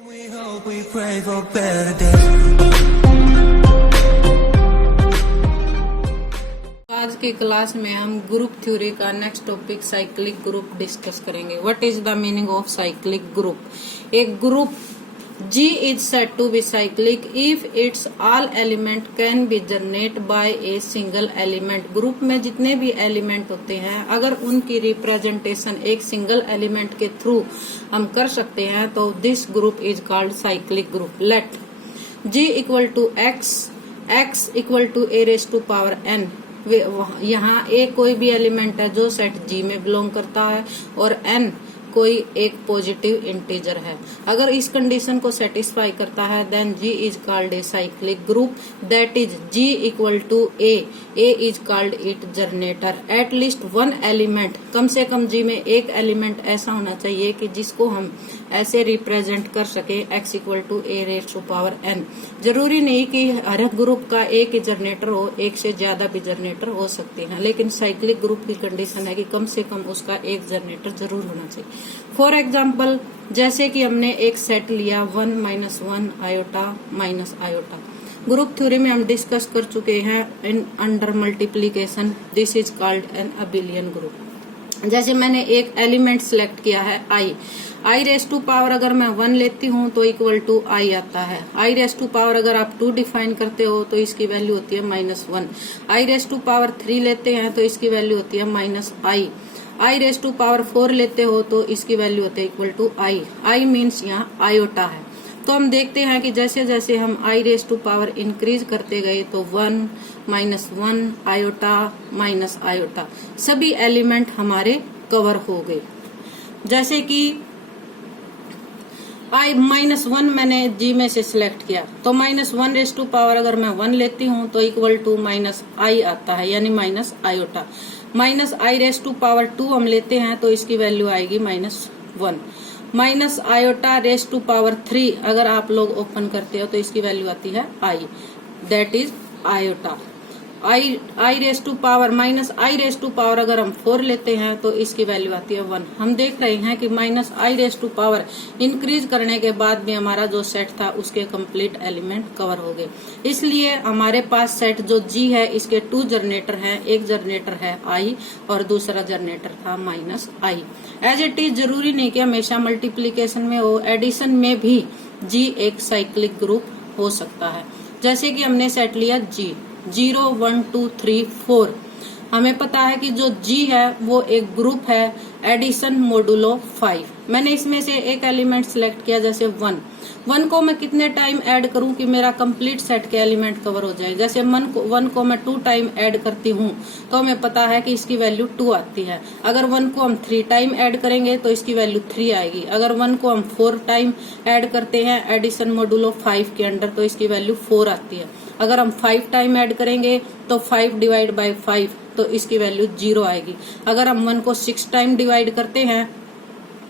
We hope we pray for better days. आज की class में हम ग्रुप थ्योरी का next topic cyclic group discuss करेंगे। What is the meaning of cyclic group? एक group G is said to be cyclic if its all element can be generated by a single element. Group में जितने भी element होते हैं अगर उनकी representation एक सिंगल एलिमेंट के थ्रू हम कर सकते हैं तो this group is called cyclic group. Let G equal to x equal to a raise to power n। यहाँ a कोई भी एलिमेंट है जो सेट G में बिलोंग करता है और n कोई एक पॉजिटिव इंटीजर है। अगर इस कंडीशन को सेटिस्फाई करता है then G is called a cyclic group. That is G equal to A is called it generator. At least one element, कम से कम G में एक एलिमेंट ऐसा होना चाहिए कि जिसको हम ऐसे रिप्रेजेंट कर सके x equal to a raise to power n। जरूरी नहीं कि हर ग्रुप का एक ही जनरेटर हो, एक से ज्यादा भी जनरेटर हो सकते हैं, लेकिन साइक्लिक ग्रुप की कंडीशन है कि कम से कम उसका एक जनरेटर जरूर होना चाहिए। फॉर एग्जाम्पल, जैसे कि हमने एक सेट लिया 1 - 1 iota minus iota. Group theory में हम डिस्कस कर चुके हैं in under multiplication. This is called an abelian group. जैसे मैंने एक एलिमेंट सिलेक्ट किया है आई रेज़ टू पावर अगर मैं 1 लेती हूँ तो इक्वल टू आई आता है। आई रेज़ टू पावर अगर आप 2 डिफाइन करते हो तो इसकी वैल्यू होती है -1। आई रेज़ टू पावर 3 लेते हैं तो इसकी वैल्यू होती है -i। I raise to power 4 लेते हो तो इसकी वैल्यू होती है equal to I. I means यहाँ आयोटा है। तो हम देखते हैं कि जैसे जैसे हम I raise to power increase करते गए तो 1 - 1 आयोटा माइनस आयोटा सभी एलिमेंट हमारे कवर हो गए। जैसे कि -1 मैंने G में से सिलेक्ट किया तो -1 रेज़ टू पावर अगर मैं 1 लेती हूँ तो इक्वल टू -i आता है, यानी minus iota. -i raise to power 2 हम लेते हैं तो इसकी वैल्यू आएगी -1। Minus iota raise to power 3 अगर आप लोग ओपन करते हो तो इसकी वैल्यू आती है i, that is iota. I raise to power -i raise to power अगर हम 4 लेते हैं तो इसकी वैल्यू आती है 1। हम देख रहे हैं कि -i raise to power increase करने के बाद भी हमारा जो सेट था उसके कंप्लीट एलिमेंट कवर हो गए। इसलिए हमारे पास सेट जो G है इसके 2 जनरेटर हैं। एक जनरेटर है i और दूसरा जनरेटर था -i। एज इट इज जरूरी नहीं कि हमेशा मल्टीप्लीकेशन में हो, एडिशन में भी G एक साइक्लिक ग्रुप हो सकता है। जैसे कि हमने सेट लिया G 0 1 2 3 4। हमें पता है कि जो G है वो एक ग्रुप है एडिशन मोडुलो 5। मैंने इसमें से एक एलिमेंट सिलेक्ट किया जैसे 1 को मैं कितने टाइम ऐड करूं कि मेरा कंप्लीट सेट के एलिमेंट कवर हो जाए। जैसे 1 को मैं 2 टाइम ऐड करती हूं तो हमें पता है कि इसकी वैल्यू 2 आती है। अगर 1 को हम 3 टाइम ऐड करेंगे तो इसकी वैल्यू 3 आएगी। अगर 1 को हम 4 टाइम ऐड करते हैं एडिशन मोडुलो 5 के अंडर तो इसकी वैल्यू 4 आती है। अगर हम 5 टाइम ऐड करेंगे तो 5 डिवाइड बाय 5 तो इसकी वैल्यू 0 आएगी। अगर हम 1 को 6 टाइम डिवाइड करते हैं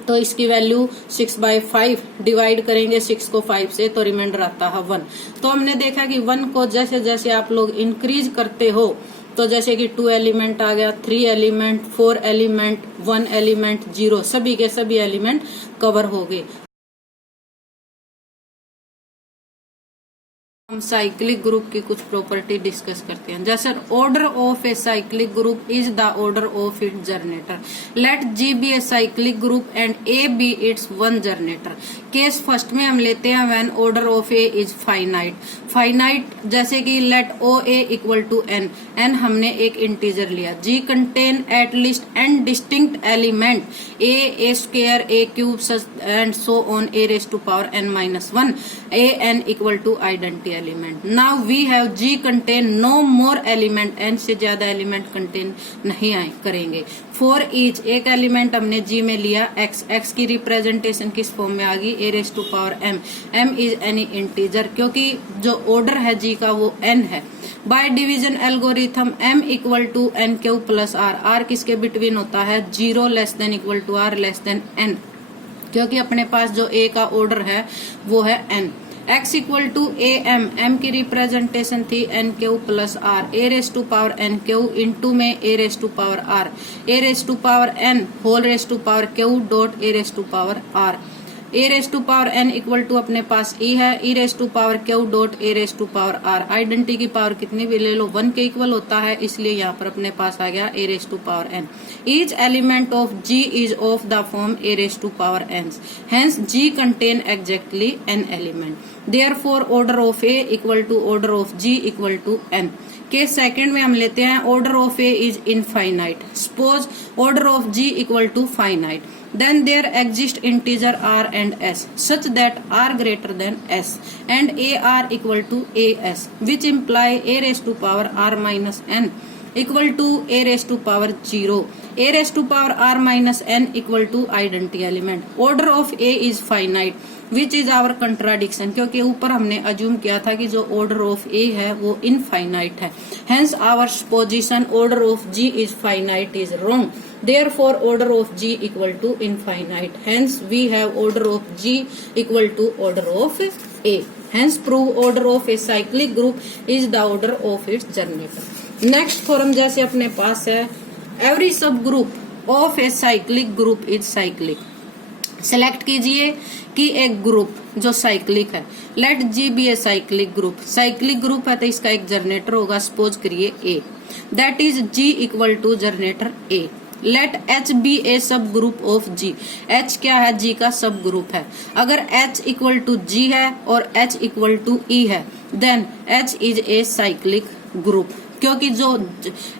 तो इसकी वैल्यू 6/5 डिवाइड करेंगे 6 को 5 से तो रिमाइंडर आता है 1। तो हमने देखा कि 1 को जैसे जैसे आप लोग इंक्रीज करते हो तो जैसे कि 2 एलिमेंट आ गया, 3 एलिमेंट, 4 एलिमेंट, 1 एलिमेंट, 0, सभी के सभी एलिमेंट कवर हो गए। हम साइक्लिक ग्रुप की कुछ प्रॉपर्टी डिस्कस करते हैं। जैसे order of a cyclic group is the order of its generator. Let G be a cyclic group and A be its one generator. Case first में हम लेते हैं when order of A is finite. जैसे कि let OA equal to n हमने एक integer लिया। G contain at least n distinct element a square a cube and so on a raise to power n-1 n equal to identity element. Now we have G contain no more element, n से ज्यादा element contain नहीं करेंगे। For each एक element हमने G में लिया x की representation किस फॉर्म में आ गई a raise to power m is any integer, क्योंकि जो ऑर्डर है G का वो n है। By division algorithm m equal to n q plus r किसके बिटवीन होता है 0 less than equal to r less than n, क्योंकि अपने पास जो a का ऑर्डर है वो है n। x equal to m की रिप्रेजेंटेशन थी n q plus r a raise to power n q into में a raise to power r a raise to power n whole raise to power q dot a raise to power r। A raise to power n equal to अपने पास e है, e raise to power q dot a raise to power r. Identity की power कितनी भी ले लो 1 के equal होता है, इसलिए यहाँ पर अपने पास आ गया a raise to power n. Each element of G is of the form a raise to power n, hence G contain exactly n element. Therefore order of a equal to order of G equal to n. के second में हम लेते हैं order of a is infinite. Suppose order of G equal to finite, then there exist integer r and s such that r greater than s and a are equal to as, which imply a raised to power r minus n equal to a raised to power 0, a raised to power r minus n equal to identity element. Order of a is finite which is our contradiction, क्योंकि ऊपर हमने assume किया था कि जो order of ए है वो infinite है, hence our position order of G is finite is wrong. Therefore order of g equal to infinite, hence we have order of g equal to order of a, hence prove order of a cyclic group is the order of its generator. Next form जैसे अपने पास है every subgroup of a cyclic group is cyclic। Select कीजिए कि एक group जो cyclic है, let G be a cyclic group. Cyclic group है तो इसका एक जनरेटर होगा, सपोज करिए a, that is G equal to generator a. Let H be a subgroup of ji. H क्या है? जी का सब ग्रुप है। अगर एच इक्वल टू जी है और एच इक्वल टू ई है, then H is a cyclic group, क्योंकि जो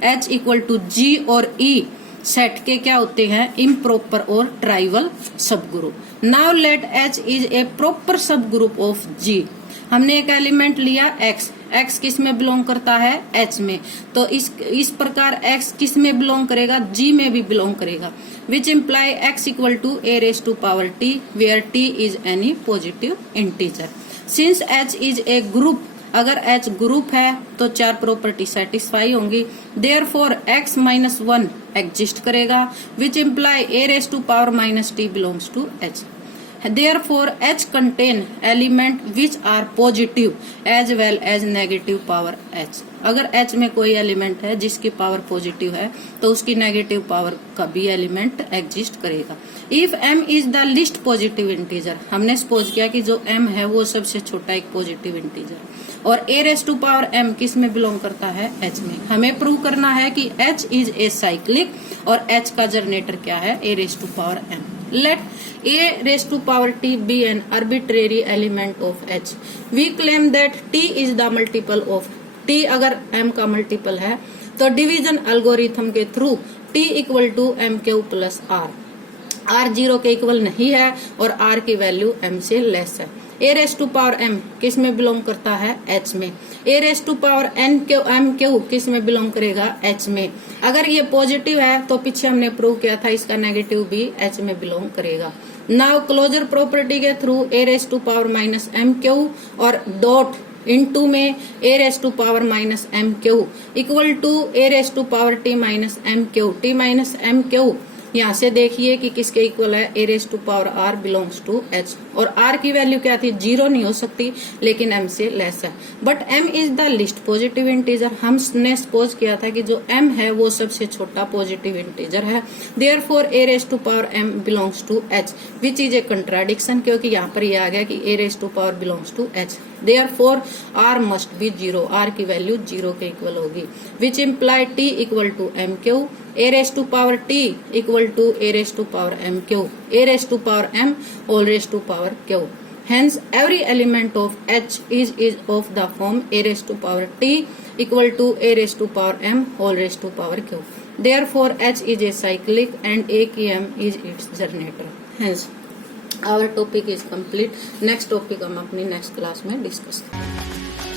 एच इक्वल टू जी और ई सेट के क्या होते हैं? इम्प्रॉपर और ट्राइवल सब group. Now let H is A proper सब ग्रुप ऑफ जी। हमने एक एलिमेंट लिया एक्स, एक्स किस में बिलोंग करता है? एच में। तो इस प्रकार एक्स किस में बिलोंग करेगा? जी में भी बिलोंग करेगा, which imply x equal to a raise to power t, where t is any positive integer. Since H is a group, अगर एच ग्रुप है तो 4 प्रॉपर्टी सेटिस्फाई होंगी। देयरफॉर x माइनस 1 एग्जिस्ट करेगा, which imply a raise to power minus t belongs to H. Therefore H contain element which are positive as well as negative power H। अगर H में कोई element है जिसकी power positive है तो उसकी negative power का भी एलिमेंट एग्जिस्ट करेगा। If M is the least positive integer, हमने सपोज किया कि जो M है वो सबसे छोटा एक पॉजिटिव इंटीजर, और A raise to power M किस में बिलोंग करता है? H में। हमें प्रूव करना है कि H इज ए साइक्लिक और H का जनरेटर क्या है? A raise to power M। Let a raised to power t be an arbitrary element of H. We claim that t is the multiple of t। अगर m का multiple है तो division algorithm के through t equal to M Q plus R. r 0 के equal नहीं है और r की वैल्यू m से लेस है। a raise to power m किस में बिलोंग करता है? h में। a raise to power n Q m Q किस में बिलोंग करेगा? h में। अगर ये पॉजिटिव है तो पीछे हमने प्रूव किया था इसका नेगेटिव भी h में बिलोंग करेगा। नाउ क्लोजर प्रॉपर्टी के through a raise to power minus m Q और डॉट इनटू में a raise to power minus m Q equal to a raise to power t minus m Q, t minus m Q. यहाँ से देखिए कि किसके equal है? a raise to power r belongs to h, और r की value क्या थी? 0 नहीं हो सकती, लेकिन m से लेस है। But m is the least positive integer. हमने सपोज किया था कि जो m है वो सबसे छोटा पॉजिटिव इंटीजर है। Therefore a raise to power m belongs to h, which is a contradiction, क्योंकि यहाँ पर ये आ गया कि a raise to power belongs to h। Therefore r must be 0, r की वैल्यू 0 के इक्वल होगी, which imply t equal to m Q, a raise to power t equal to a raise to power m Q, a raise to power m all raise to power q। Hence every element of H is of the form a raised to power t equal to a raised to power m whole raised to power q. Therefore H is a cyclic and a की m is its generator. Hence our topic is complete. Next topic हम अपनी next class में discuss करेंगे।